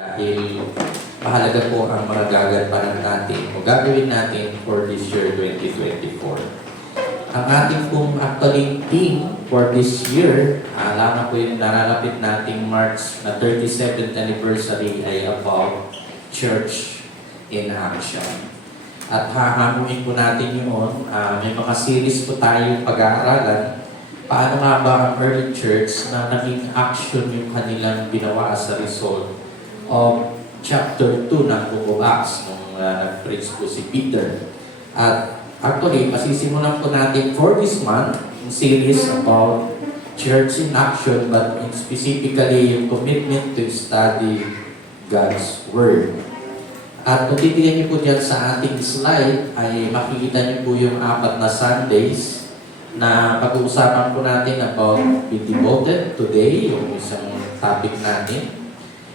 Dahil mahalaga po ang mga gagampanan natin o gagawin natin for this year 2024. Ang ating pong actually theme for this year, alam na po yung nalalapit nating March na 37th anniversary ay about Church in Action. At hahamuin po natin yun, may mga series po tayong pag-aaralan. Paano nga ba ang early church na naging action yung kanilang ginawa as a result of chapter 2 ng Book of Acts nung nag-preach po si Peter. At actually, masisimulan po natin for this month yung series about church in action, but specifically yung commitment to study God's Word. At kung titignan niyo po dyan sa ating slide, ay makikita niyo po yung 4 na Sundays na pag-uusapan po natin about be devoted today, yung isang topic natin.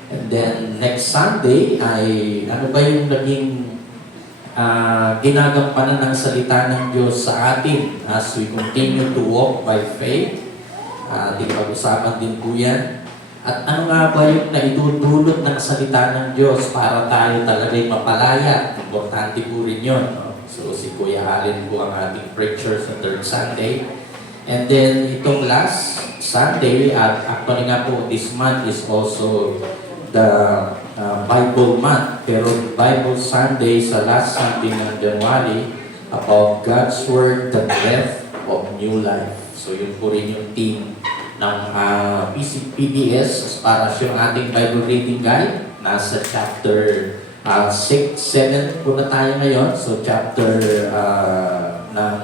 And then next Sunday ay ano ba yung naging ginagampanan ng salita ng Diyos sa atin as we continue to walk by faith. Ating pag-usapan din po yan. At ano nga ba yung naidudulot ng salita ng Diyos para tayo talaga'y mapalaya? Importante po rin yun. No? So si Kuya Allen po ang ating preacher sa third Sunday. And then itong last Sunday, at actually nga po this month is also the Bible month. Pero Bible Sunday sa last Sunday ng January about God's Word, the breath of new life. So yun po rin yung theme ng PBS as para yung ating Bible reading guide. Nasa chapter 6, 7 po na tayo ngayon. So chapter ng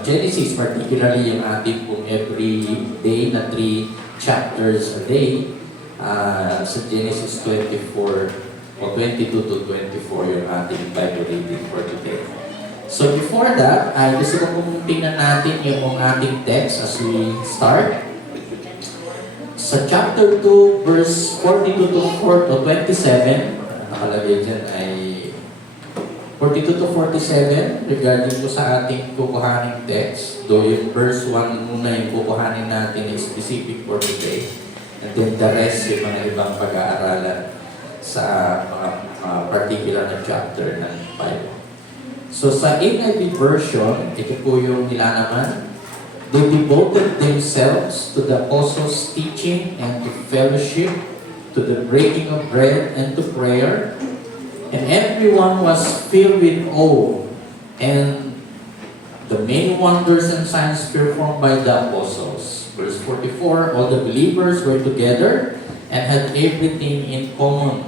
Genesis, particularly yung ating pong every day na 3 chapters a day. Sa Genesis 24 o 22 to 24 yung ating Bible reading for today. So before that, gusto ko pong tingnan natin yung ating text as we start. Sa chapter 2, verse 42 to 27, nakalagay dyan ay 42 to 47 regarding po sa ating kukuhaning text. Though yung verse 1 muna yung kukuhanin natin ay specific for today. And then the rest yung mga ibang pag-aaralan sa mga particular na chapter ng Bible. So sa NIV version, ito po yung nilalaman. They devoted themselves to the apostles' teaching and to fellowship, to the breaking of bread and to prayer. And everyone was filled with awe, and the many wonders and signs performed by the apostles. Verse 44, all the believers were together and had everything in common.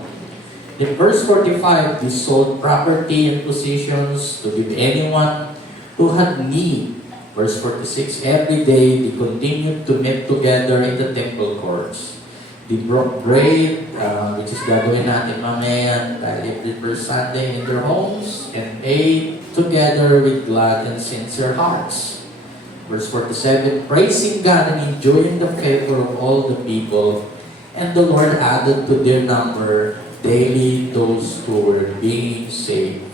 In verse 45, they sold property and possessions to give anyone who had need. Verse 46, every day they continued to meet together in the temple courts. They broke bread, which is gagawin natin mamaya, every first Sunday in their homes, and ate together with glad and sincere hearts. Verse 47, praising God and enjoying the favor of all the people, and the Lord added to their number daily those who were being saved.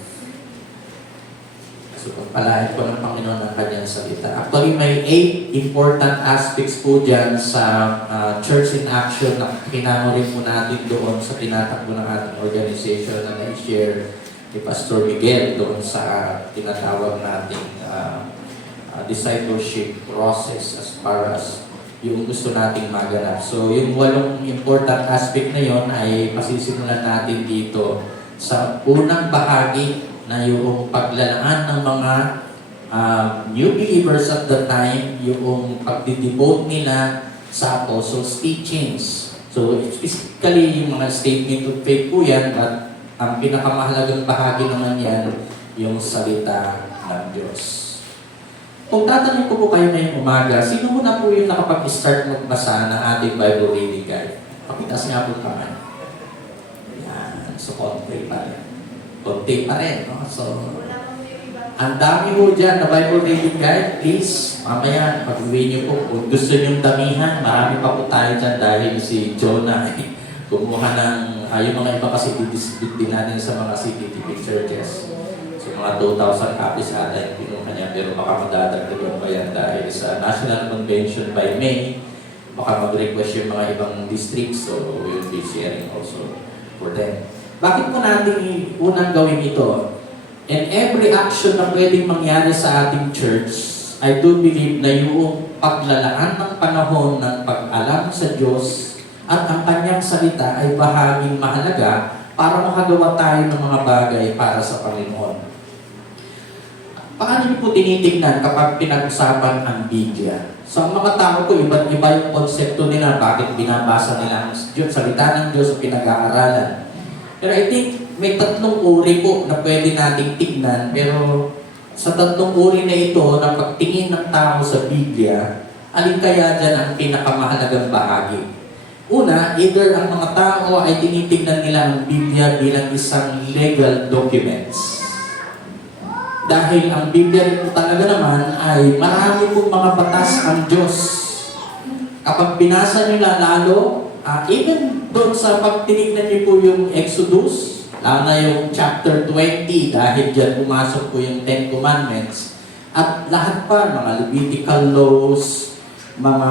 So, pagpalain po ng Panginoon ang kanyang salita. Actually, may 8 important aspects po dyan sa Church in Action na kinano rin po natin doon sa tinatakbo ng ating organization na na-share ni Pastor Miguel doon sa tinatawag nating discipleship process as far as yung gusto nating maganap. So, yung 8 important aspect na yon ay pasisimulan natin dito sa unang bahagi na yung paglalaan ng mga new believers at the time, yung pagdidevote nila sa apostles' teachings. So, specifically, yung mga statement of faith po yan, but ang pinakamahalagang bahagi naman yan, yung salita ng Diyos. Kung tatanungin ko po kayo ngayong umaga, sino muna po yung nakapag-start magbasa ng ating Bible reading guide? Pakitas nga po kamay. Yan, so konti pa rin. Konti pa rin, no? So, ang dami mo dyan na Bible reading guide, please, mamaya, pag-uwi niyo po, kung gusto niyong damihan, marami pa po tayo dyan dahil si Jonah kumuha ng, yung mga iba kasi didistribute din natin sa mga CTTP churches. So, mga 2,000 copies ata yung pinuha niya, pero baka madadagdagan pa yan dahil sa National Convention by May, baka mag-request yung mga ibang districts, so we'll be sharing also for them. Bakit po natin unang gawin ito? And every action na pwedeng mangyari sa ating church, I do believe na yung paglalaan ng panahon ng pag-alam sa Diyos at ang kanyang salita ay bahaging mahalaga para makagawa tayo ng mga bagay para sa Panginoon. Paano niyo po tinitingnan kapag pinag-usapan ang Biblia? So ang mga tao po, iba't iba yung konsepto nila, bakit binabasa nila ang salita ng Diyos sa pinag-aaralan. Pero I think may tatlong uri po na pwede nating tignan, pero sa tatlong uri na ito, na pagtingin ng tao sa Biblia, alin kaya dyan ang pinakamahalagang bahagi? Una, either ang mga tao ay tinitignan nila ang Biblia bilang isang legal documents. Dahil ang Biblia rin talaga naman ay marami pong mga batas ang Diyos. Kapag binasa nila lalo, even doon sa pagtinignan niyo po yung Exodus, lalo na yung chapter 20, dahil dyan pumasok po yung 10 Commandments, at lahat pa, mga Levitical laws, mga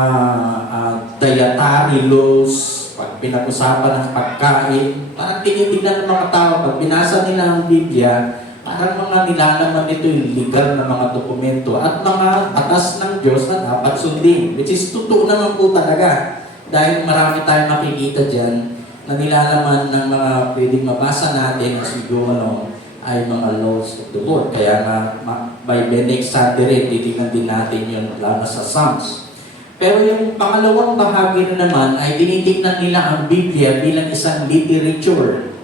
dietary laws, pag pinag-usapan ng pagkain, parang tinitignan ng mga tao, pag binasa nila ang Biblia, parang mga nilalaman nito yung legal na mga dokumento at mga batas ng Diyos na dapat sundin, which is totoo naman po talaga. Dahil marami tayong makikita dyan na nilalaman ng mga pwedeng mabasa natin as we go along ay mga laws of the Lord. Kaya nga, by the next Saturday, titignan din natin yun lalo sa Psalms. Pero yung pangalawang bahagi na naman ay tinitignan nila ang Biblia bilang isang literature.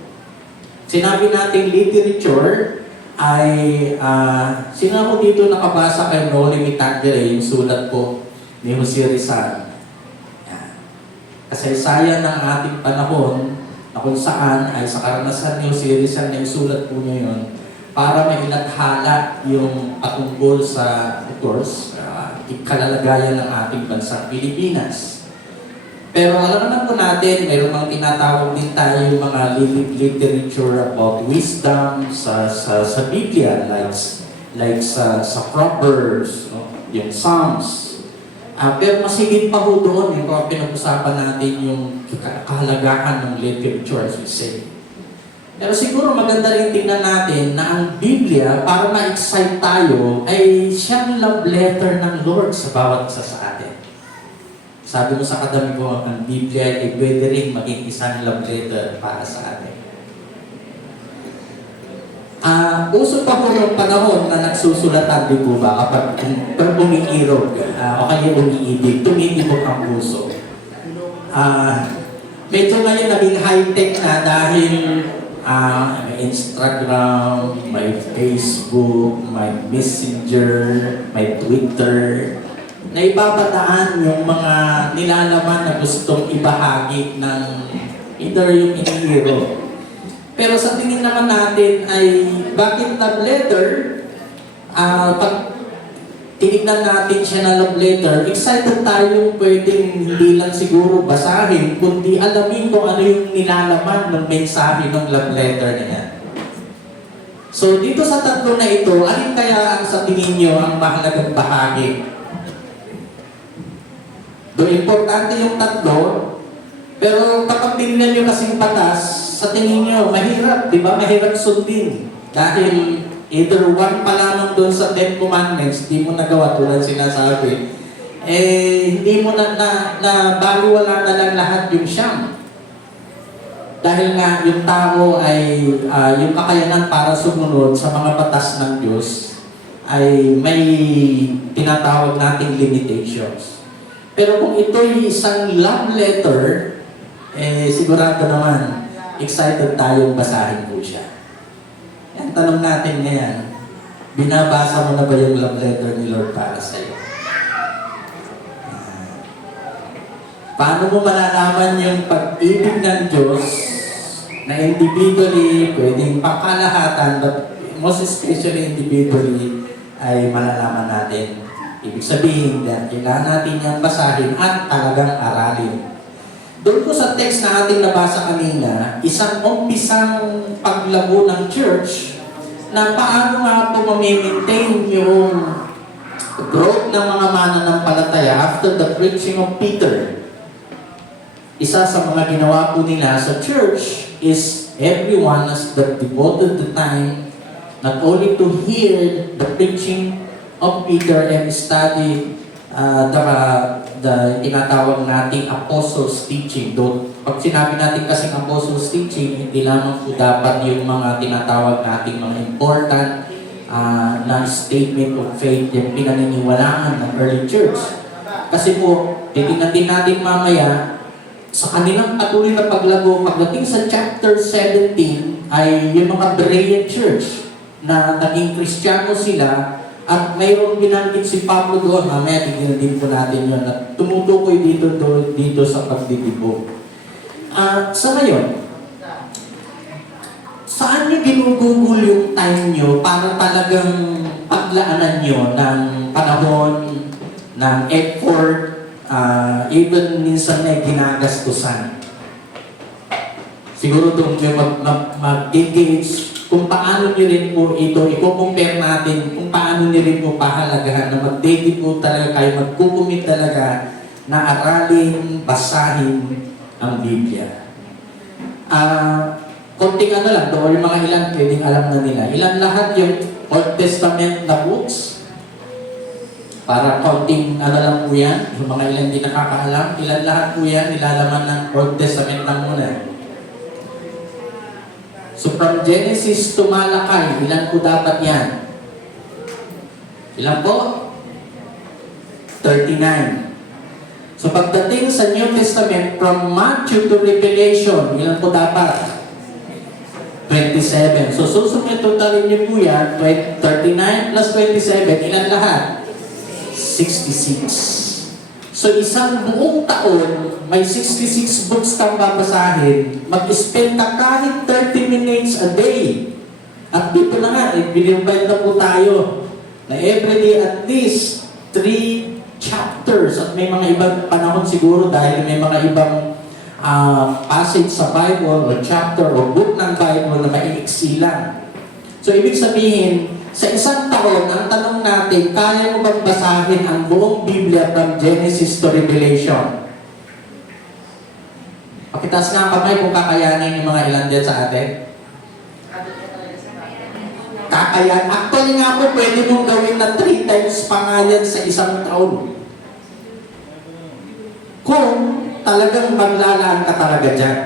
Sinabi natin literature ay, sino ako dito nakabasa kay Noli Me Tangere, yung sulat po ni Jose Rizal. Kasaysayan ng ating panahon na kung saan ay sa karanasan ni Jose Rizal na isulat po niya yun para may ilathala yung patungkol sa, of course, kalalagayan ng ating bansang Pilipinas. Pero alam naman po natin, mayroon mga tinatawag din tayo yung mga literature about wisdom sa Biblia, like sa Proverbs, no? Yung Psalms. Pero mas higit pa ho doon, yung pinag-usapan natin yung kahalagahan ng literature, as we say. Pero siguro maganda rin tingnan natin na ang Biblia, para ma-excite tayo, ay siyang love letter ng Lord sa bawat isa sa atin. Sabi mo sa kadami ko, ang Biblia ay pwede rin maging isang love letter para sa atin. Uso pa po yung panahon na nagsusulatan, di po ba, kapag umiirog o kaya umiibig, tumitibok ang puso. Medyo ngayon naging high-tech na dahil may Instagram, may Facebook, may Messenger, may Twitter, na ibabataan yung mga nilalaman na gustong ibahagi ng either yung iniiro. Pero sa tingin naman natin ay bakit love letter? Pag tinignan natin siya na love letter, excited tayo pwedeng hindi lang siguro basahin, kundi alamin kung ano yung nilalaman ng mensahe ng love letter na yan. So dito sa tatlo na ito, alin kaya ang sa tingin nyo ang mahalagang bahagi? Do importante yung tatlo, pero kapag tingnan nyo kasing batas, sa tingin nyo, mahirap, di ba? Mahirap sundin. Dahil either one pa lamang doon sa 10 Commandments, di mo nagawa tulad sinasabi, hindi mo na baliwala na lang lahat yung siyam. Dahil nga yung tao ay, yung kakayanan para sumunod sa mga batas ng Diyos, ay may tinatawag nating limitations. Pero kung ito'y isang love letter, sigurado naman, excited tayong basahin po siya. Yan, tanong natin ngayon, binabasa mo na ba yung love letter ni Lord para sa iyo? Paano mo malalaman yung pag-ibig ng Diyos na individually, pwedeng pangkalahatan, but most especially individually, ay malalaman natin. Ibig sabihin na kailangan natin yung basahin at talagang aralin. Doon po sa text na ating nabasa kanina, isang umpisang paglago ng church na paano nga po ma-maintain yung growth ng mga mananampalataya after the preaching of Peter. Isa sa mga ginawa po nila sa church is everyone that devoted the time not only to hear the preaching of Peter and study the tinatawag nating apostles' teaching. Doon, pag sinabi natin kasing apostles' teaching, hindi lamang po dapat yung mga tinatawag nating mga important na statement of faith yung pinaniniwalaan ng early church. Kasi po, titingnan din natin mamaya, sa kanilang patuloy na paglago, pagdating sa chapter 17, ay yung mga Berean church na naging Kristiyano sila, at mayroong binanggit si Pablo doon, mamaya tignan din po natin yun, at tumutukoy dito sa pagdidibo. Sa ngayon, saan nyo ginugugol yung time nyo para talagang paglaanan nyo ng panahon, ng effort, even minsan na ginagastusan? Siguro doon nyo mag-engage kung paano nyo rin po ito, i-compare natin kung paano nyo rin po pahalagahan na mag-dedicate po talaga kayo, mag-commit talaga na aralin, basahin ang Biblia. Konting ano lang, doon yung mga ilan pwedeng alam na nila. Ilan lahat yung Old Testament na books? Para konting ano lang po yan, yung mga ilan di nakakaalam, ilan lahat po yan, nilalaman ng Old Testament lang muna. So from Genesis to Malakay, ilan po dapat yan? Ilan po? 39. So pagdating sa New Testament, from Matthew to Revelation, ilan po dapat? 27. So susunod totalin niyo po yan, 39 plus 27, ilan lahat? 66. So isang buong taon, may 66 books kang babasahin, mag-spend ka kahit 30 minutes a day. At dito na nga, binibay na po tayo na everyday at least 3 chapters. At may mga ibang panahon siguro dahil may mga ibang passage sa Bible o chapter o book ng Bible na maiiksi lang. So ibig sabihin, sa isang taon, ang tanong natin, kaya mo bang basahin ang buong Biblia from Genesis to Revelation? Pakitas nga ang kamay kung kakayanin yung mga ilan dyan sa atin. Kakayan. Actually nga po, pwede mong gawin na 3 times pa nga yan sa isang taon. Kung talagang maglalaan ka talaga dyan.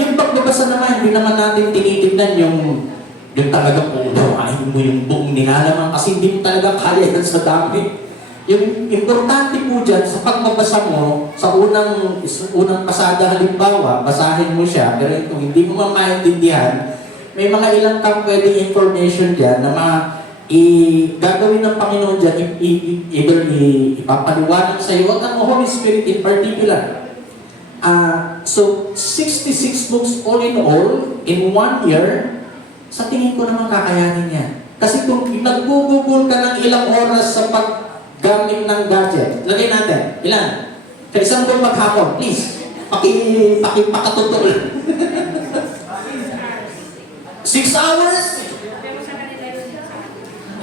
Yung pagbabasa naman, hindi naman natin tinitignan yung talagang unawain mo yung buong nilalaman kasi hindi mo talaga kaya yan sa dami. Yung importante po dyan, sa pagbabasa mo, sa unang pasada halimbawa, basahin mo siya, pero kung hindi mo maintindihan, may mga ilang kang pwedeng information dyan na gagawin ng Panginoon dyan, either ipapaliwanag sa iyo at ang Holy Spirit in particular. So, 66 books all in 1 year, sa tingin ko naman kakayanin yan. Kasi kung nag-google ka ng ilang oras sa paggamit ng gadget, lagay natin, ilan? Sa isang buong maghapon, please, pakatotoo lang. 6 hours?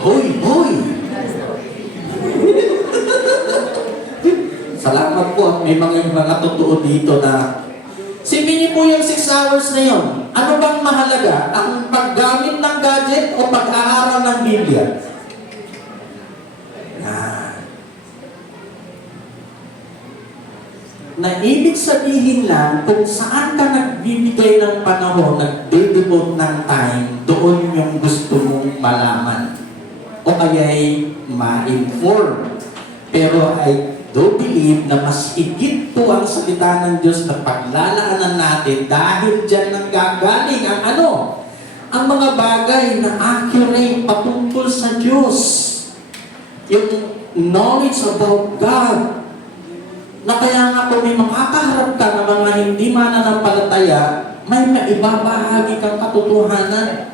Hoy! Salamat po at may mga totoo dito na sipin niyo po yung 6 hours na yun. Ano bang mahalaga? Ang paggamit ng gadget o pag-aaral ng Biblia? Na ibig sabihin lang, kung saan ka nagbibigay ng panahon, nagde-devote ng time, doon yung gusto mong malaman. O kaya'y ma-inform. Pero I do believe na mas higit po ang salita ng Diyos na paglalaanan natin dahil dyan nanggagaling ang ano? Ang mga bagay na accurate patungkol sa Diyos. Yung knowledge about God. Na kaya nga kung may makakaharap ka ng mga hindi mananampalataya, may maibabahagi kang katotohanan.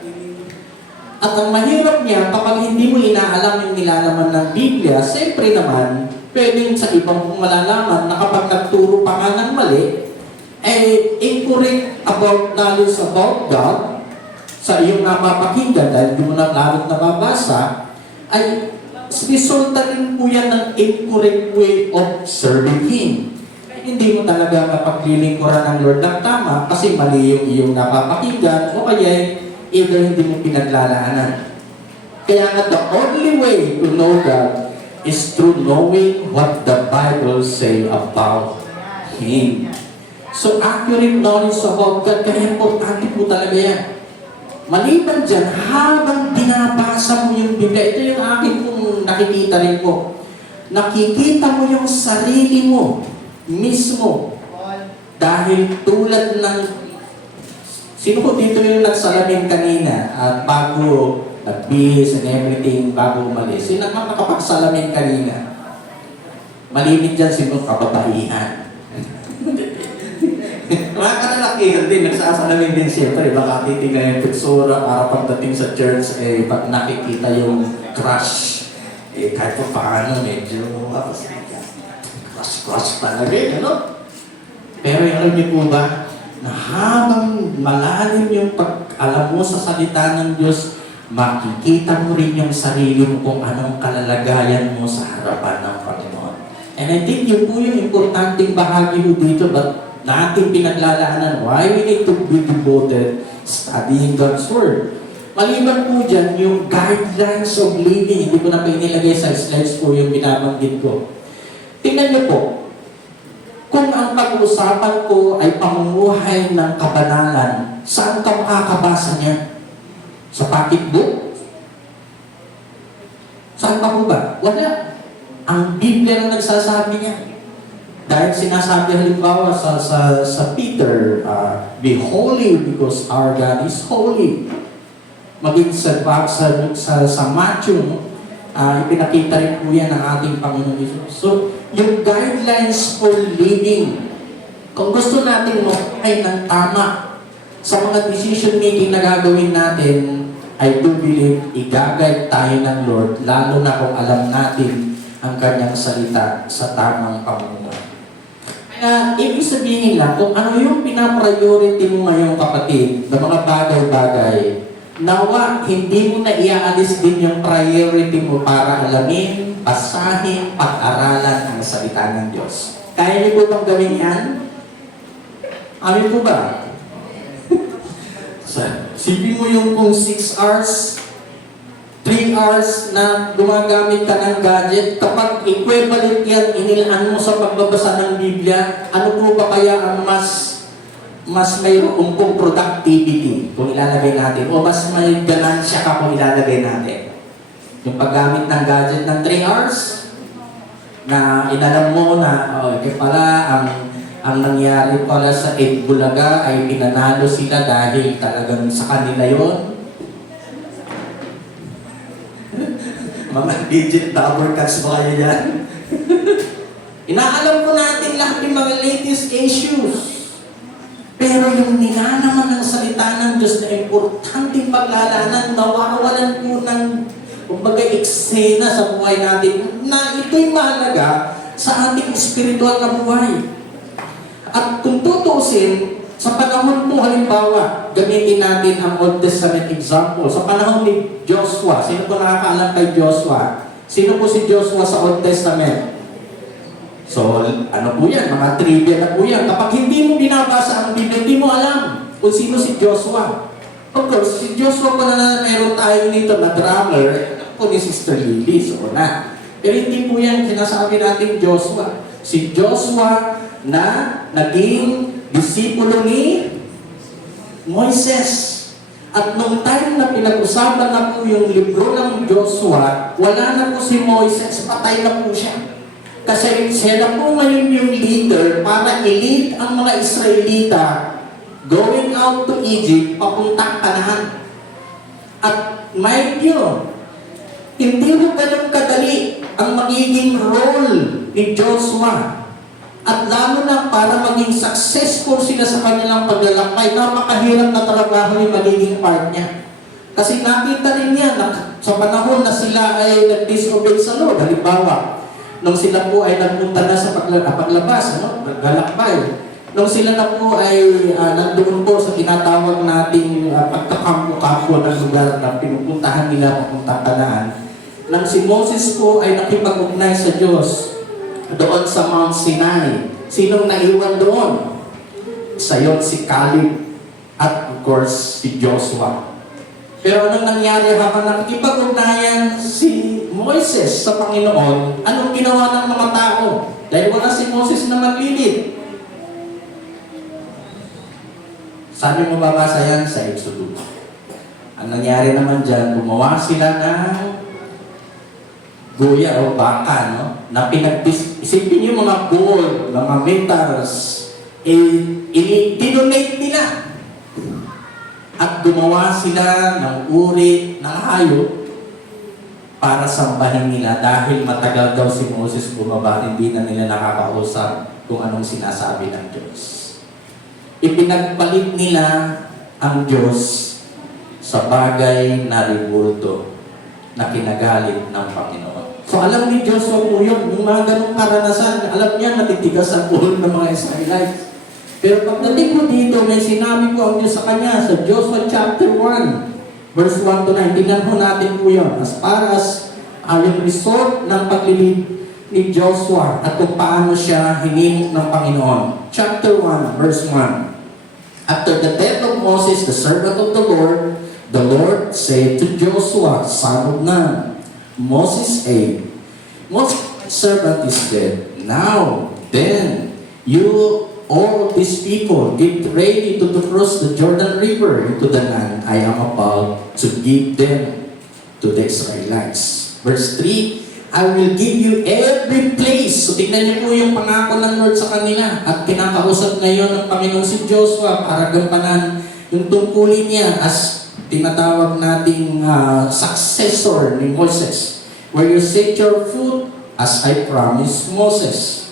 At ang mahirap niya, kapag hindi mo inaalam yung nilalaman ng Biblia, siyempre naman, pwedeng sa ibang kung malalaman na kapag nagturo pa nga ng mali, incorrect about knowledge about God sa iyong napapakinggan dahil di mo na lalong nababasa, ay resulta rin po yan ng incorrect way of serving Him. hindi mo talaga mapaglilingkuran ng Lord ng tama kasi mali yung iyong napapakinggan o kaya either hindi mo pinaglalaanan. Kaya nga the only way to know God is through knowing what the Bible say about Him. So accurate knowledge about God, kaya importante po talaga yan. Maliban dyan, habang binabasa mo yung Biblia, ito yung akin pong nakikita rin po. Nakikita mo yung sarili mo mismo. Dahil tulad ng, sino po dito yung nagsalamin kanina at bago nagbihis and everything, bago umalis? Sino naman nakapagsalamin kanina? Malimit dyan, sino kababaihan? Mga kanalakihan din, nagsasalamin din siyempre. Baka titignan yung pitsura para pagdating sa church, pag nakikita yung crush, kahit pa paano, medyo crush talaga, ano? Pero alam niyo po ba, na habang malalim yung pag-alam mo sa salita ng Diyos, makikita mo rin yung sarili mo kung anong kalalagayan mo sa harapan ng Panginoon. And I think yun po yung importanteng bahagi mo dito, but natin pinaglalaanan why we need to be devoted studying God's Word. Maliban po dyan, yung guidelines of living, hindi ko na pa inilagay sa slides po yung binabanggit ko. Tingnan niyo po, kung ang pag-uusapan ko ay pamumuhay ng kabanalan, saan ka makakabasa niya? Sa pocketbook? Saan pa po ba? Wala. Ang Biblia na nagsasabi niya. Dahil sinasabi halimbawa sa Peter, be holy because our God is holy. Maging sa Matthew, ipinakita rin po yan ng ating Panginoon Jesus. So, yung guidelines for living, kung gusto natin mabuhay ng tama sa mga decision making na gagawin natin, I do believe i-guide tayo ng Lord, lalo na kung alam natin ang kanyang salita sa tamang pamumuhay. Kaya, ibig sabihin lang, kung ano yung pinapriority mo ngayon, kapatid, na mga bagay-bagay, nawa, hindi mo na iaalis din yung priority mo para alamin, basahin, pag-aralan ang salita ng Diyos. Kaya niyo po bang gawin yan? Amin po ba? Sipin mo yung kung 6 hours, 3 hours na gumagamit ka ng gadget, kapag equivalent yan, inilaan mo sa pagbabasa ng Biblia, ano po ba kaya ang mas mayroong pong productivity kung ilalagay natin, o mas may ganansya ka kung ilalagay natin? Yung paggamit ng gadget ng 3 hours, na inalam mo na, pala, ang nangyari pala sa Ed Bulaga ay pinanalo sila dahil talagang sa kanila yon. Mga digit double cuts ba kayo yan? Inaalam po natin lahat yung mga latest issues. Pero yung ninanaman ng salita ng Diyos na importanteng paglalanan, nawawalan po ng kumbaga eksena sa buhay natin na ito'y mahalaga sa ating spiritual na buhay. At kung tutusin, sa panahon po halimbawa, gamitin natin ang Old Testament example. Sa panahon ni Joshua, sino po nakakaalam kay Joshua? Sino po si Joshua sa Old Testament? So, ano po yan? Mga trivia na po yan. Kapag hindi mo binabasa ang Biblia, hindi mo alam kung sino si Joshua. Of course, si Joshua po na meron tayo nito na drummer, po ni Sister Lily, so na. Pero hindi po yan sinasabi natin Joshua. Si Joshua na naging disipulo ni Moises. At nung time na pinag-usapan na po yung libro ng Joshua, wala na po si Moises, patay na po siya. Kasi siya na po ngayon yung leader para i-lead ang mga Israelita going out to Egypt, papuntang Kanaan. At mind you, hindi mo ganun kadali ang magiging role ni Joshua. At lalo na para maging successful sila sa kanilang paglalakbay, napakahirap na trabaho yung magiging part niya. Kasi nakita rin niya na sa panahon na sila ay nag-disobey sa Lord. Halimbawa, nung sila po ay nagpunta na sa paglabas, naglalakbay. Nung sila na po ay nandoon po sa tinatawag nating pagkakampo-kampo ng lugar na pinupuntahan nila papuntang Kanaan, nang si Moses po ay nakipag-ugnay sa Diyos doon sa Mount Sinai. Sinong naiwan doon? Sa yon si Caleb at of course si Joshua. Pero anong nangyari habang nakikipag-ugnayan si Moises sa Panginoon? Anong ginawa ng mga tao? Dahil wala si Moses na maglilid. Sabi mo babasa yan sa Exodus. Ang nangyari naman dyan, gumawa sila ng guya o baka, no? Na isipin yung mga gold, mga metals, i-donate nila. At gumawa sila ng uri ng hayop para sambahin nila dahil matagal daw si Moses bumaba, hindi na nila nakakausap kung anong sinasabi ng Diyos. Ipinagpalit nila ang Diyos sa bagay na rewulto na kinagalit ng Panginoon. So alam ni Diyos po yun, yung mga ganong karanasan, alam niya natitigas ang ulo ng mga Israelites. Pero pagdating po dito, may sinabi po ang Diyos sa kanya sa Joshua chapter 1, verse 1 to 9. Tingnan po natin po yun. As far as yung result ng paglilid ni Joshua at kung paano siya hinimok ng Panginoon. Chapter 1, verse 1. After the death of Moses, the servant of the Lord said to Joshua, son of Nun, Moses' aide, Moses' servant is dead. Now, then, you all of these people, get ready to cross the Jordan River into the land I am about to give them to the Israelites. Verse 3, I will give you every place. So tingnan niyo po yung pangako ng Lord sa kanila. At kinakausap ngayon ng Panginoon si Joshua para gampanan yung tungkulin niya as tinatawag nating successor ni Moses. Where you set your foot as I promised Moses.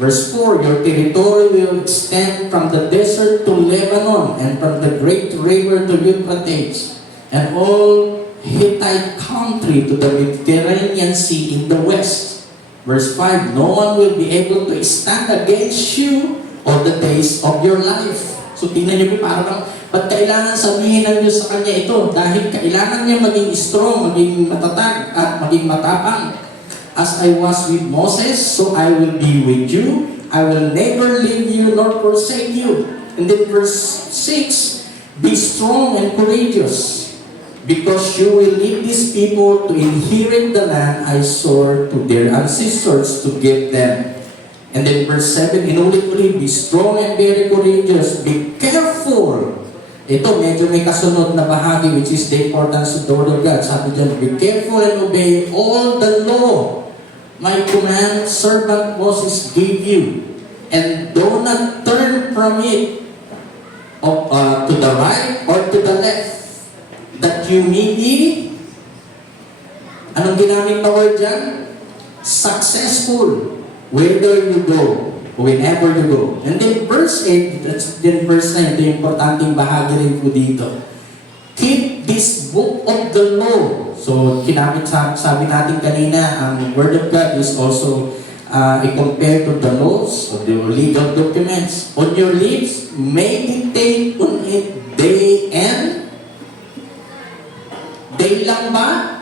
Verse 4, your territory will extend from the desert to Lebanon and from the great river to Euphrates and all Hittite country to the Mediterranean Sea in the west. Verse 5, no one will be able to stand against you all the days of your life. So tingnan niyo po parang, ba't kailangan sabihin ng Diyos sa kanya ito? Dahil kailangan niya maging strong, maging matatag, at maging matapang. As I was with Moses, so I will be with you. I will never leave you nor forsake you. And then verse 6, be strong and courageous, because you will lead these people to inherit the land I swore to their ancestors to give them. And then verse 7, inulit-ulit, be strong and very courageous. Be careful. Ito, medyo may kasunod na bahagi, which is the importance of the Word of God. Sabi dyan, be careful and obey all the law my command servant Moses gave you, and do not turn from it to the right or to the left, that you may be, anong ginamit na word dyan? Successful, whether you go, whenever you go. And then verse 8, that's then verse 9, ito yung importanteng bahagi rin po dito. Keep this book of the law. So, sabi natin kanina, ang Word of God is also i-compare to the laws of the legal documents. On your lips, meditate on it day and day lang ba?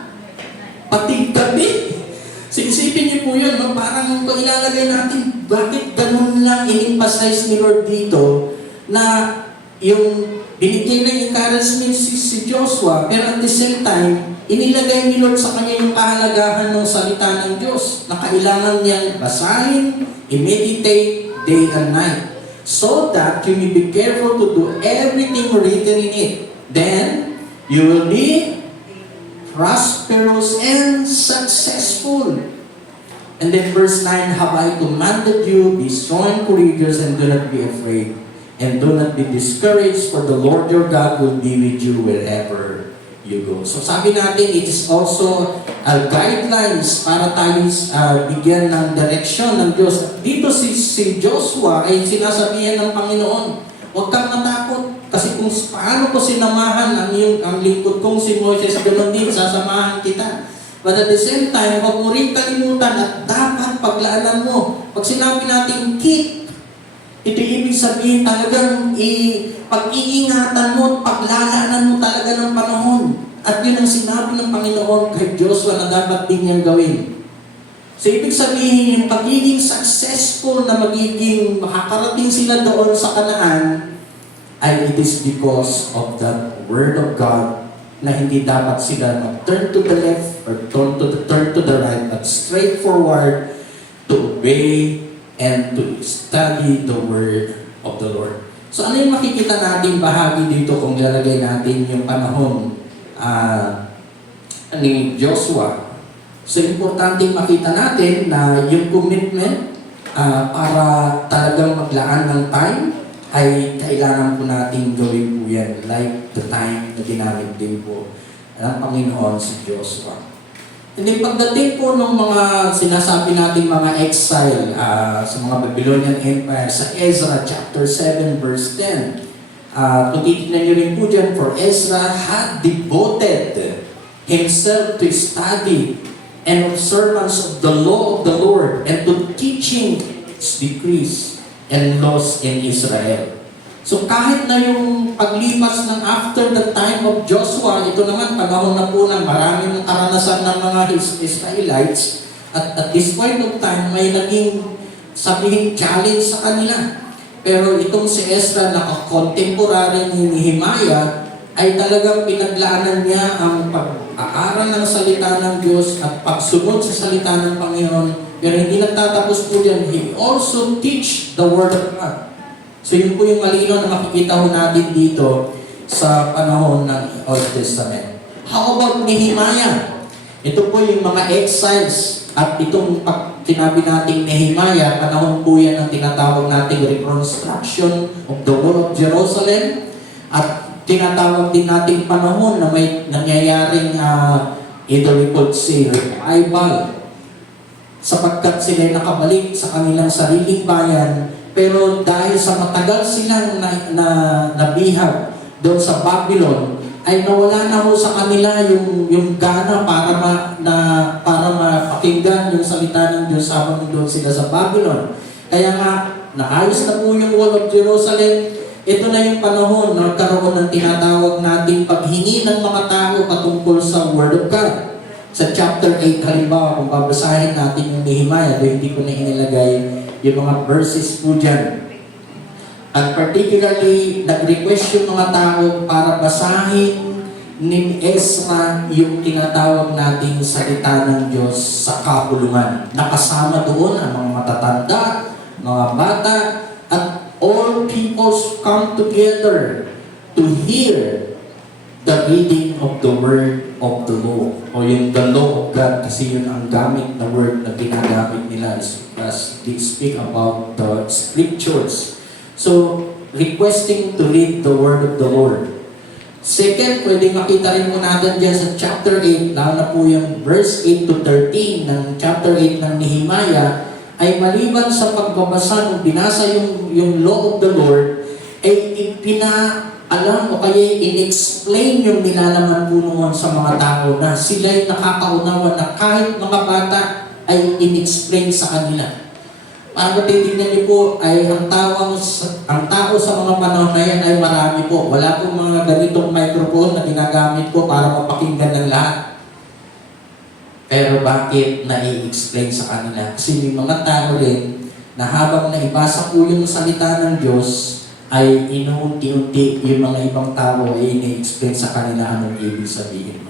Pati gabi? So, isipin niyo po yun, no? Parang kung ilalagay natin, bakit ganun lang in-emphasize ni Lord dito na yung binigay na encouragement si Joshua, pero at the same time, inilagay ni Lord sa kanya yung kahalagahan ng salita ng Diyos na kailangan niyang basahin, i-meditate day and night, so that you may be careful to do everything written in it. Then, you will be prosperous and successful. And then verse 9, have I commanded you, be strong and courageous, and do not be afraid. And do not be discouraged, for the Lord your God will be with you wherever you go. So sabi natin, it is also guidelines para tayo bigyan ng direksyon ng Diyos. Dito si Joshua ay sinasabihan ng Panginoon, huwag kang matakot. Kasi kung paano ko sinamahan ang lingkod kong si Moses, ganoon din, sasamahan kita. But at the same time, huwag mo rin kalimutan at dapat paglaanan mo. Pag sinabi natin, keep, ito ibig sabihin talagang pag-iingatan mo at paglalaanan mo talaga ng panahon. At yun ang sinabi ng Panginoon kay Joshua na dapat din niyang gawin. So, ibig sabihin, yung pagiging successful na magiging makakarating sila doon sa Kanaan, ay it is because of the Word of God na hindi dapat sila mag-turn to the left or turn to the right, but straightforward to obey and to study the Word of the Lord. So ano yung makikita natin bahagi dito kung lalagay natin yung panahon ni Joshua? So importante makita natin na yung commitment para talagang maglaan ng time ay kailangan po natin gawin po yan, like the time na ginamit din po ng Panginoon si Joshua. And then pagdating po ng mga sinasabi natin mga exile sa mga Babylonian Empire, sa Ezra chapter 7 verse 10, kung titignan nyo rin po dyan, for Ezra had devoted himself to study and observance of the law of the Lord and to teaching its decrees and laws in Israel. So kahit na yung paglipas ng after the time of Joshua, ito naman panahon na po ng maraming karanasan ng mga Israelites, at this point of time may naging sabihin challenge sa kanila. Pero itong si Ezra na contemporary ni Nehemiah ay talagang pinaglaanan niya ang pag-aaral ng salita ng Diyos at pagsunod sa salita ng Panginoon. Pero hindi nagtatapos po dyan. He also teach the Word of God. So yun po yung malino na makikita ho natin dito sa panahon ng Old Testament. How about Nehemiah? Ito po yung mga exiles. At itong sinabi nating Nehemiah, panahon po yan ang tinatawag nating reconstruction of the wall of Jerusalem. At tinatawag din nating panahon na may nangyayaring either we could say revival, sapagkat sila nakabalik sa kanilang sariling bayan, pero dahil sa matagal silang nabihag doon sa Babylon, ay nawala na ho sa kanila yung gana para mapakinggan yung salita ng Diyos habang doon sila sa Babylon. Kaya nga, naayos na po yung wall of Jerusalem. Ito na yung panahon na nagkaroon ng tinatawag nating paghingi ng mga tao patungkol sa Word of God. Sa chapter 8, halimbawa, kung babasahin natin yung Nehemiah, hindi ko na inilagay yung mga verses po dyan. At particularly, nag-request yung mga tao para basahin ni Ezra yung tinatawag nating salita ng Diyos sa kapulungan. Nakasama doon ang mga matatanda, mga bata, at all peoples come together to hear the reading of the word of the law, o yung the law of God, kasi yun ang gamit na word na ginagamit nila as they speak about the scriptures. So, requesting to read the word of the Lord. Second, pwede makita rin po natin dyan sa chapter 8, lalo na po yung verse 8 to 13 ng chapter 8 ng Nehemiah, ay maliban sa pagbabasa nung binasa yung law of the Lord, ay alam o kaya in-explain yung nilalaman po noon sa mga tao na sila'y nakakaunawa na kahit mga bata ay in-explain sa kanila. Para titignan niyo po ay ang tao sa mga panahon na yan ay marami po. Wala pong mga ganitong microphone na ginagamit po para mapakinggan ng lahat. Pero bakit na-i-explain sa kanila? Kasi may mga tao rin na habang naibasa po yung salita ng Diyos, ay inuunti-unti yung mga ibang tao ay ini-explain sa kanila anong ibig sabihin mo.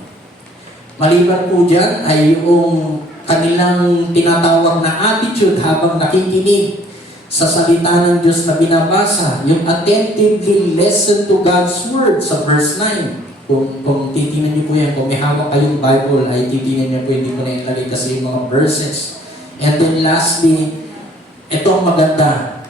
Maliban po dyan ay yung kanilang tinatawag na attitude habang nakikinig sa salita ng Diyos na binabasa, yung attentively listen to God's Word sa verse 9. Kung titingnan niyo po yan, kung may hawak kayong Bible, ay titingnan niyo po, hindi ko na ilagay kasi yung mga verses. And then lastly, ito ang maganda,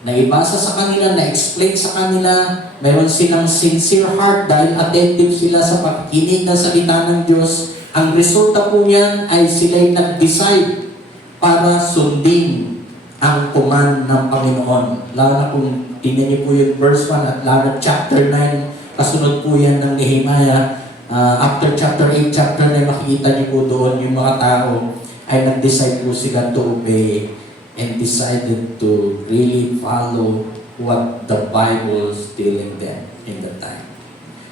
naibasa sa kanila, na-explain sa kanila, meron silang sincere heart dahil attentive sila sa pakikinig ng salita ng Diyos. Ang resulta po niyan ay sila'y nag-decide para sundin ang command ng Panginoon. Lalo na kung tingnan niyo po yung verse 1 at lalo chapter 9, kasunod po yan ng Nehemiah. After chapter 8, chapter 9, makikita niyo po doon yung mga tao ay nag-decide po sila to obey and decided to really follow what the Bible is telling them in the time.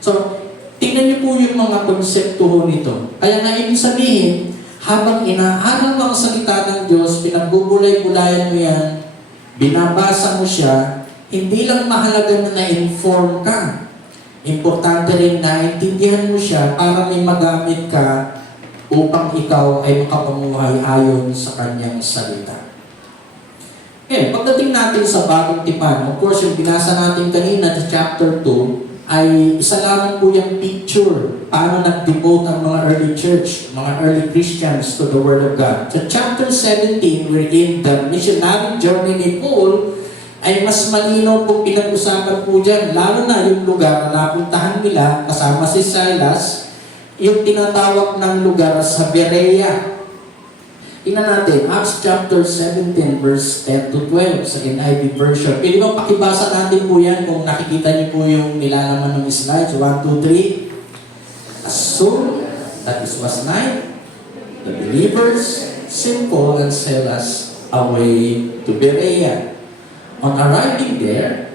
So, tingnan niyo po yung mga konsepto nito. Kaya nga ibig sabihin, Habang inaaral mo ang salita ng Diyos, pinagbubulay-bulayan mo yan, binabasa mo siya, hindi lang mahalaga na na-inform ka. Importante rin na intindihan mo siya para may magamit ka upang ikaw ay makapamuhay ayon sa kanyang salita. Okay, pagdating natin sa bagong tipan, of course, yung binasa natin kanina sa chapter 2, ay isa lamang po yung picture paano nag-devote ang mga early church, mga early Christians to the Word of God. Sa chapter 17, wherein the missionary journey ni Paul, ay mas malinaw po pinag-usapan po dyan, lalo na yung lugar na napuntahan nila kasama si Silas, yung tinatawag ng lugar sa Berea. Tingnan natin, Acts chapter 17, verse 10 to 12 sa NIV version. Pwede bang pakibasa natin po yan kung nakikita niyo po yung nilalaman ng slides? 1, 2, 3. As soon that it was night, the believers sent Paul and Silas away to Berea. On arriving there,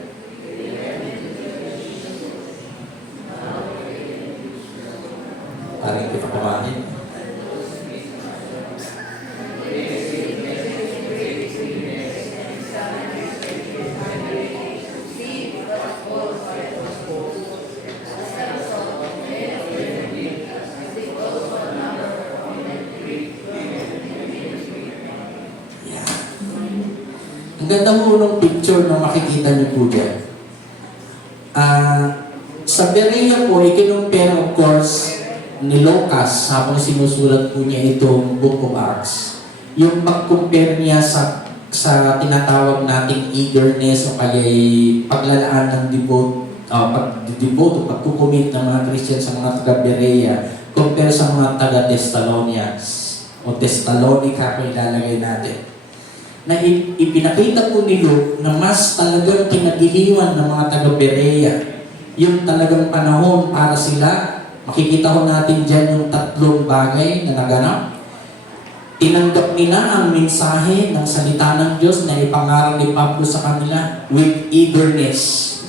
parang hindi pa kumain. Ang ganda mo ng picture na makikita niyo po dyan. Sa Berea po, ikinumpare of course ni Lucas habang sinusulat po niya itong Book of Acts. Yung pag-compare niya sa tinatawag nating eagerness o kaya paglalaan ng pag-devote o pagkukumit ng mga Christian sa mga taga-Berea compare sa mga taga-Thessalonians o Thessalonica kung ilalagay natin. Na ipinakita po ni Luke na mas talagang kinagiliwan ng mga taga-Berea yung talagang panahon para sila. Makikita ko natin dyan yung tatlong bagay na naganap. Tinanggap nila ang mensahe ng salita ng Diyos na ipangaral ni Pablo sa kanila with eagerness.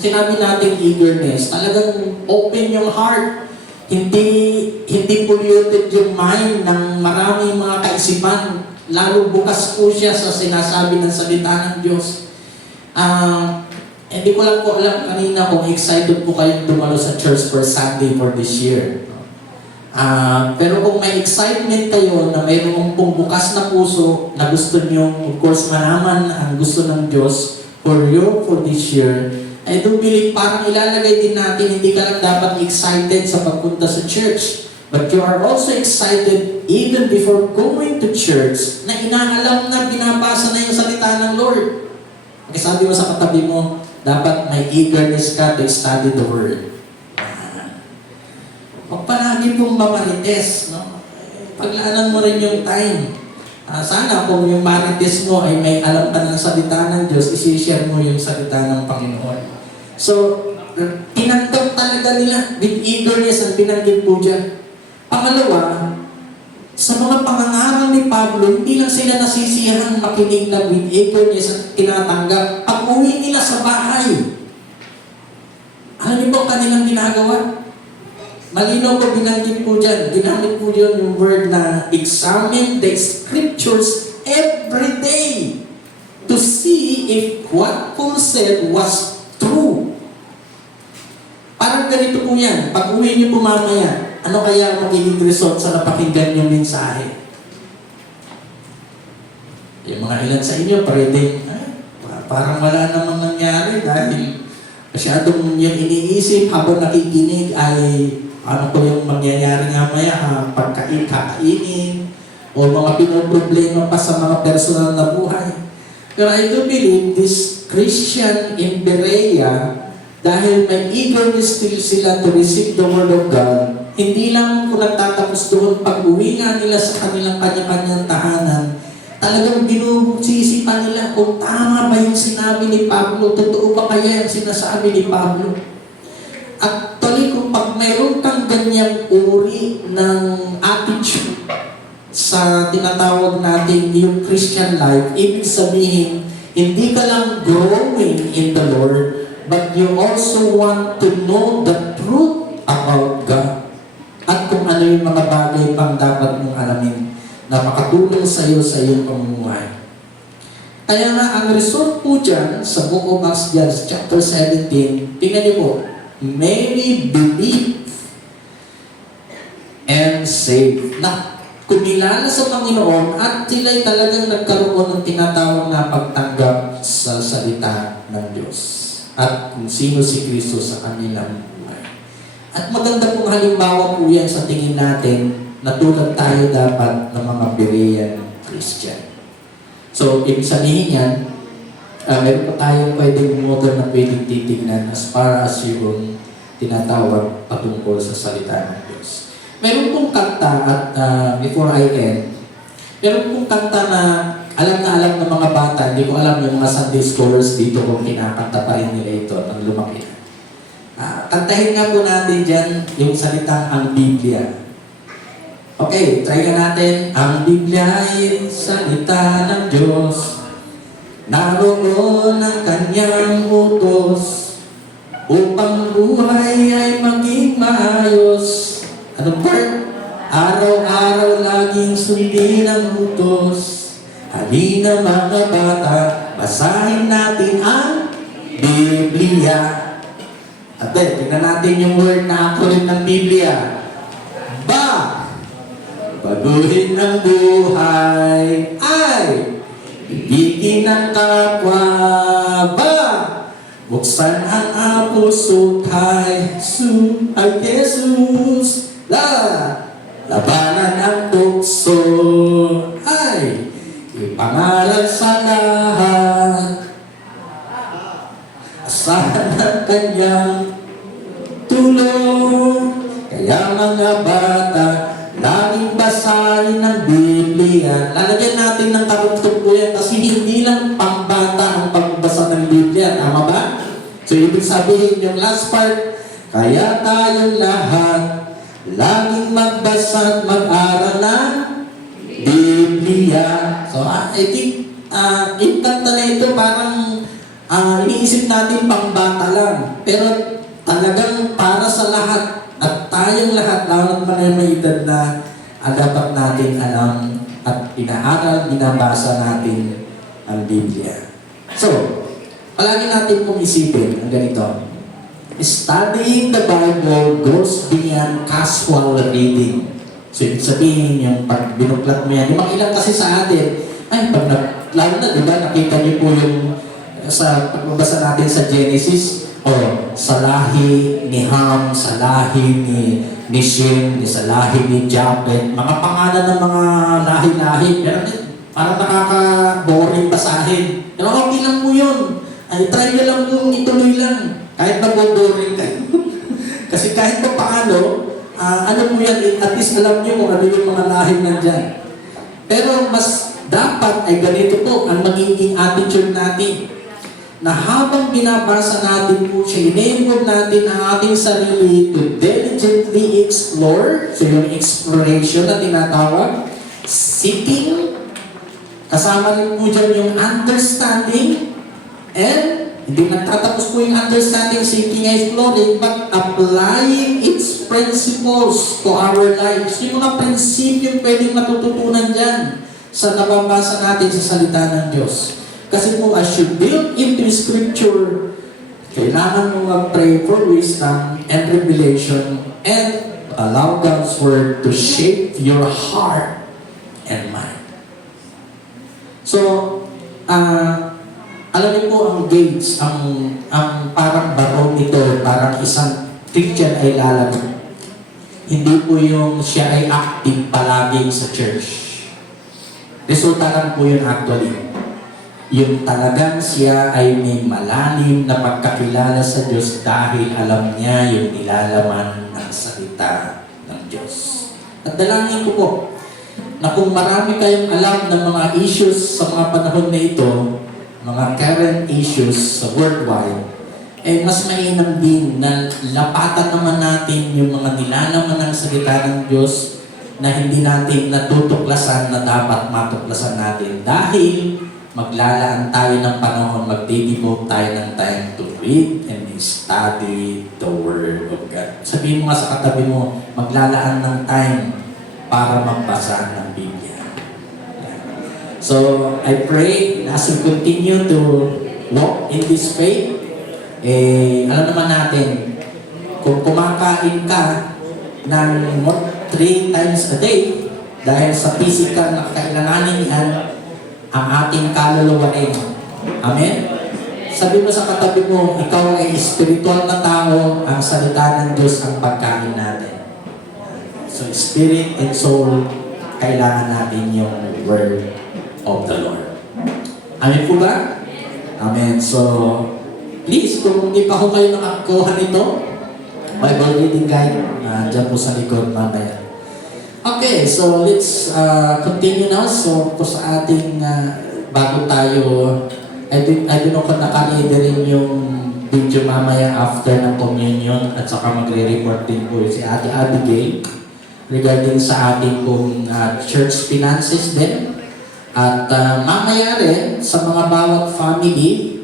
Sinabi natin eagerness, talagang open yung heart. Hindi polluted yung mind ng maraming mga kaisipan. Lalo bukas po siya sa sinasabi ng salita ng Diyos. Hindi ko lang po alam kanina kung excited po kayong dumalo sa church for Sunday for this year. Pero kung may excitement kayo na mayroong pong bukas na puso na gusto nyo, of course, malaman ang gusto ng Diyos for you for this year, I do believe parang ilalagay din natin, hindi ka lang dapat excited sa pagpunta sa church. But you are also excited even before going to church na inaalam na binabasa na yung salita ng Lord. Kasi sabi mo sa katabi mo, dapat may eagerness ka to study the Word. Huwag palagi pong mamarites. No? Paglaanan mo rin yung time. Sana kung yung marites mo ay may alam ka ng salita ng Diyos, isi-share mo yung salita ng Panginoon. So, tinanggap talaga nila with eagerness ang binanggit po dyan. Pangalawa, sa mga pangangaral ni Pablo, hindi lang sila nasisiyahang makinig na with eagerness at tinatanggap. Pag-uwi nila sa bahay, alam niyo ba kanilang ginagawa? Malinaw ko binanggit po dyan. Ginamit po dyan yung word na examine the scriptures every day to see if what Paul said was true. Parang ganito po yan. Pag-uwi niyo po mamaya, ano kaya magiging result sa napakinggan yung mensahe? Yung mga ilan sa inyo, pwedeng, parang wala namang nangyari dahil masyadong yung iniisip habang nakikinig ay ano ko yung mangyayari nga maya, kakainin, o mga pinoproblema pa sa mga personal na buhay. Pero I do believe this Christian in Berea, dahil may eagerness still sila to receive the Word of God, hindi lang kung nagtatapos doon, pag-uwi nga nila sa kanilang kanya-kanyang tahanan, talagang binubusisi pa nila kung tama ba yung sinabi ni Pablo, totoo ba kaya yung sinasabi ni Pablo. Actually, kung pag mayroon kang ganyang uri ng attitude sa tinatawag natin yung Christian life, ibig sabihin, hindi ka lang growing in the Lord, but you also want to know the truth about God at kung ano yung mga bagay pang dapat mong alamin. na makatulong sa iyo sa iyong pamumuhay. Kaya nga, ang result po dyan sa Book of Acts chapter 17, tingnan niyo po, many believe and save. Na kumilala sa Panginoon at sila'y talagang nagkaroon ng tinatawag na pagtanggap sa salita ng Diyos at kung sino si Kristo sa kanilang buhay. At maganda pong halimbawa po yan sa tingin natin na tulad tayo dapat ng mga Berean Christian. So, ibig sabihin yan, meron pa tayong pwedeng model na pwedeng titignan as far as yung tinatawag patungkol sa salita ng Diyos. Meron pong kanta at before I end, meron pong kanta na alam ng mga bata, hindi ko alam yung mga Sunday scholars dito kung kinakanta pa rin nila ito nang lumaki. Kantahin nga po natin dyan yung salitang ang Biblia. Okay, try ka natin. Ang Biblia ay salita ng Diyos. Naroon ang kanyang utos upang buhay ay maging maayos. Anong part? Araw-araw laging sundin ang utos. Halina mga bata, basahin natin ang Biblia. At tingnan natin yung word na ako rin ng Biblia. Baguhin ng buhay ay ibigin ng kapwa ba? Buksan ang puso kay Jesus. Labanan ang tukso ay ipangaral sa lahat. Asahan ang kanyang tulong. Kaya mga bata, laging basahin ng Biblia. Lalagyan natin ng karugtong po yan kasi hindi lang pambata ang pagbasa ng Biblia. Tama ba? So, ibig sabihin yung last part, kaya tayong lahat laging magbasa at mag-aral ng Biblia. So, I think, yung kanta na ito parang iniisip natin pambata lang. Pero talagang para sa lahat. At tayong lahat, lalo naman may edad na dapat natin alam at inaaral, binabasa natin ang Biblia. So, palagi natin pong isipin ang ganito. Studying the Bible goes beyond casual reading. So, ibig sabihin yung pag binuklat mo yan, yung mga ilang kasi sa atin, ay, lalo na, diba, nakita niyo po yung sa pagbabasa natin sa Genesis, sa lahi ni Ham, sa lahi ni Shem, sa lahi ni Japhet, mga pangalan ng mga lahi-lahi. Pero parang nakaka-boring basahin. Pero okay lang po yun. Ay, try nyo lang po, ituloy lang. Kahit nag-boring kayo. Kasi kahit pa paano, ano po yan, at least alam nyo kung ano yung mga lahi nandyan. Pero mas dapat ay ganito po ang magiging attitude natin. Na habang binabasa natin po siya, in-involve natin ang ating sarili to diligently explore, so yung exploration na tinatawag, seeking, kasama rin po dyan yung understanding, and hindi nagtatapos po yung understanding, seeking, exploring, but applying its principles to our lives. Yung mga prinsipyo pwedeng matututunan dyan sa nababasa natin sa salita ng Diyos. Kasi po, as you build into Scripture, kailangan mo mag-pray for wisdom and revelation and allow God's Word to shape your heart and mind. So, alam niyo po ang gates, ang parang barometer, parang isang Christian ay lalabas. Hindi po yung siya ay active palagi sa church. Resulta lang po yun actually. Yung talagang siya ay may malalim na pagkakilala sa Diyos dahil alam niya yung nilalaman ng salita ng Diyos. At dalangin ko po na kung marami kayong alam ng mga issues sa mga panahon na ito, mga current issues sa worldwide, mas mainam din na lapatan naman natin yung mga nilalaman ng salita ng Diyos na hindi natin natutuklasan na dapat matuklasan natin dahil maglalaan tayo ng panahon, mag-devote tayo ng time to read and study the Word of God. Sabihin mo nga sa katabi mo, maglalaan ng time para magbasa ng Biblia. So, I pray na as we continue to walk in this faith, alam naman natin, kung kumakain ka ng 3 times a day, dahil sa physical na kailanganin yan, ang ating kaluluwa rin. Amen? Sabi mo sa katabi mo, ikaw ay spiritual na tao, ang salita ng Diyos ang pagkain natin. So, spirit and soul, kailangan natin yung word of the Lord. Amen po ba? Amen. So, please, kung hindi pa ho kayo nakakuha nito, Bible reading guide, dyan po sa likod mamaya. Okay, so let's continue now. So, po sa ating, bago tayo, I don't know kung nakalida rin yung video mamaya after ng communion at saka magre-report din po si Ate Abigail regarding sa ating pong church finances din. At mamaya rin sa mga bawat family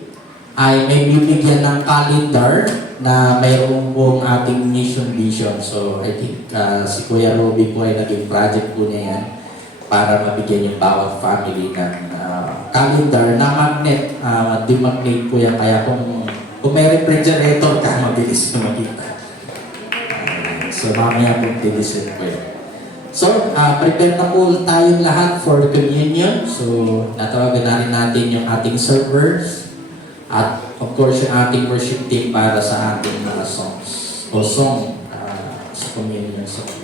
ay may bibigyan ng calendar na mayroong pong ating mission vision. So I think si Kuya Robby po ay naging project po niya yan para mabigyan yung bawat family ng calendar na magnet. Di-magnet po yan. Kaya kung may refrigerator ka, mabilis na makita. So mamaya po dilisin po yun. So, prepare na po tayong lahat for communion. So, natawagan na rin natin yung ating servers at of course yung ating worship team para sa ating mga songs o song sa communion song.